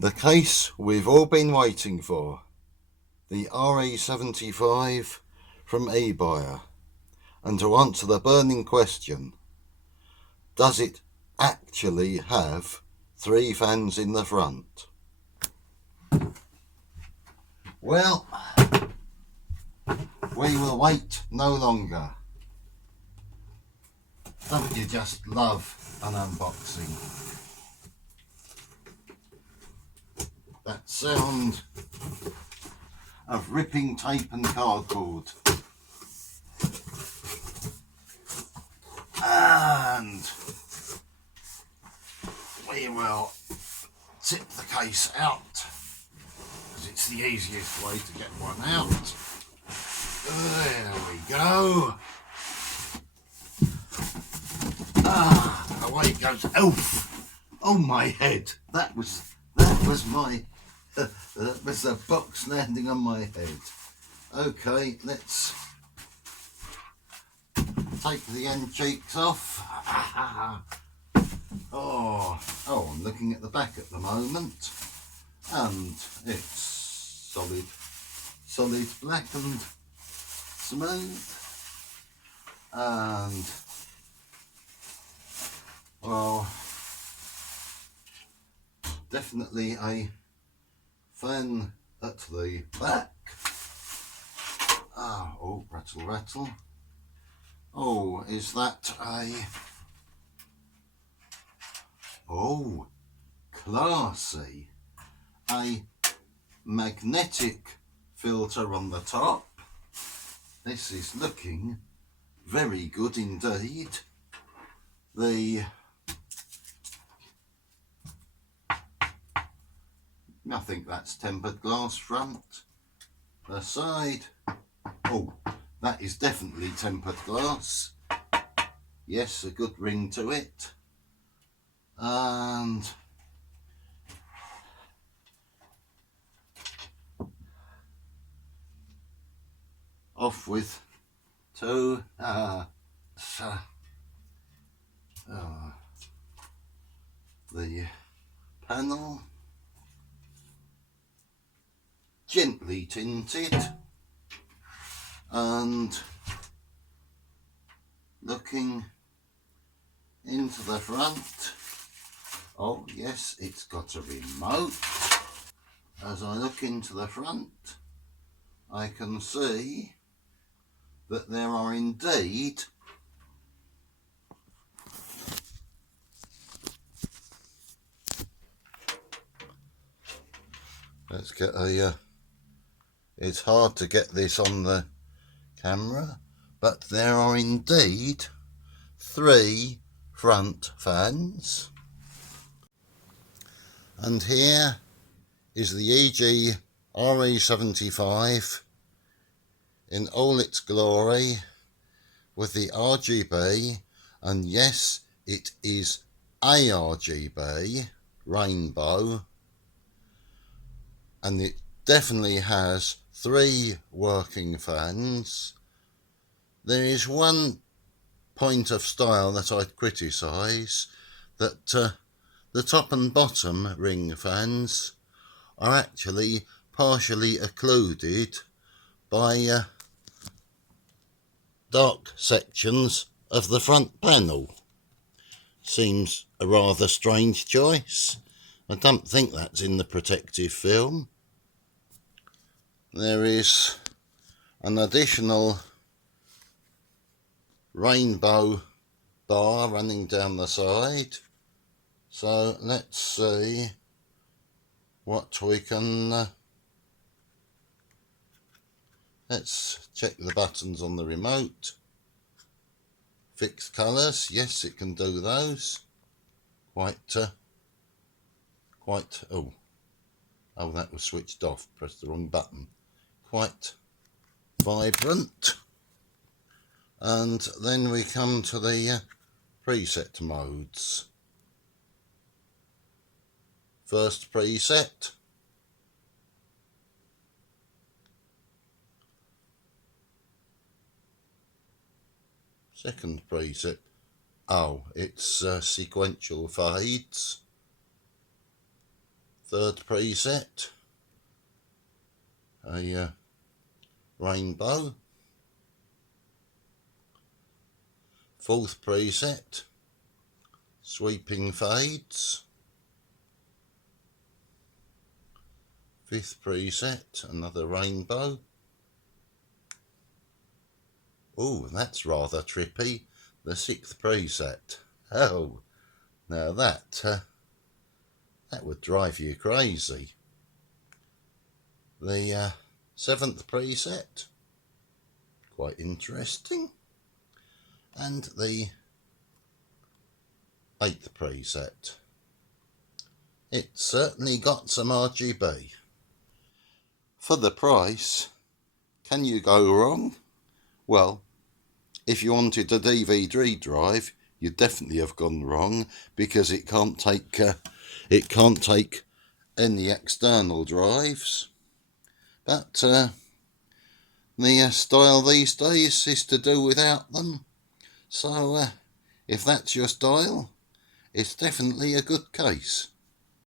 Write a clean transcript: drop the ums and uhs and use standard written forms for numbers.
The case we've all been waiting for, the RE75 from Ebuyer. And to answer the burning question, does it actually have 3 fans in the front? Well, we will wait no longer. Don't you just love an unboxing? That sound of ripping tape and cardboard. And we will tip the case out, because it's the easiest way to get one out. There we go. Away it goes. Oh my head. That was my that was a box landing on my head. Okay, let's take the end cheeks off. Oh, I'm looking at the back at the moment, and it's solid black and smooth, and well, definitely a fan at the back. Oh, rattle. Oh, is that classy. A magnetic filter on the top. This is looking very good indeed. I think that's tempered glass front. The side, that is definitely tempered glass. Yes, a good ring to it. And off with two the panel, gently tinted, and looking into the front. Oh yes, it's got a remote. As I look into the front, I can see that there are indeed let's get it's hard to get this on the camera, but there are indeed 3 front fans. And here is the EG RE75 in all its glory, with the RGB, and yes, it is a RGB rainbow, and it definitely has 3 working fans. There is one point of style that I'd criticise, that the top and bottom ring fans are actually partially occluded by dark sections of the front panel. Seems a rather strange choice. I don't think that's in the protective film. There is an additional rainbow bar running down the side. So let's see what we can... let's check the buttons on the remote. Fixed colours, yes, it can do those. Oh, that was switched off, pressed the wrong button. Quite vibrant. And then we come to the preset modes. First preset. Second preset. Oh, it's sequential fades. Third preset, a rainbow. Fourth preset, sweeping fades. Fifth preset, another rainbow. Oh, that's rather trippy. The sixth preset. Oh, now that would drive you crazy. The seventh preset, quite interesting. And the eighth preset. It's certainly got some RGB. For the price, can you go wrong? Well, if you wanted a DVD drive, you'd definitely have gone wrong, because it can't take any external drives. But the style these days is to do without them. So if that's your style, it's definitely a good case.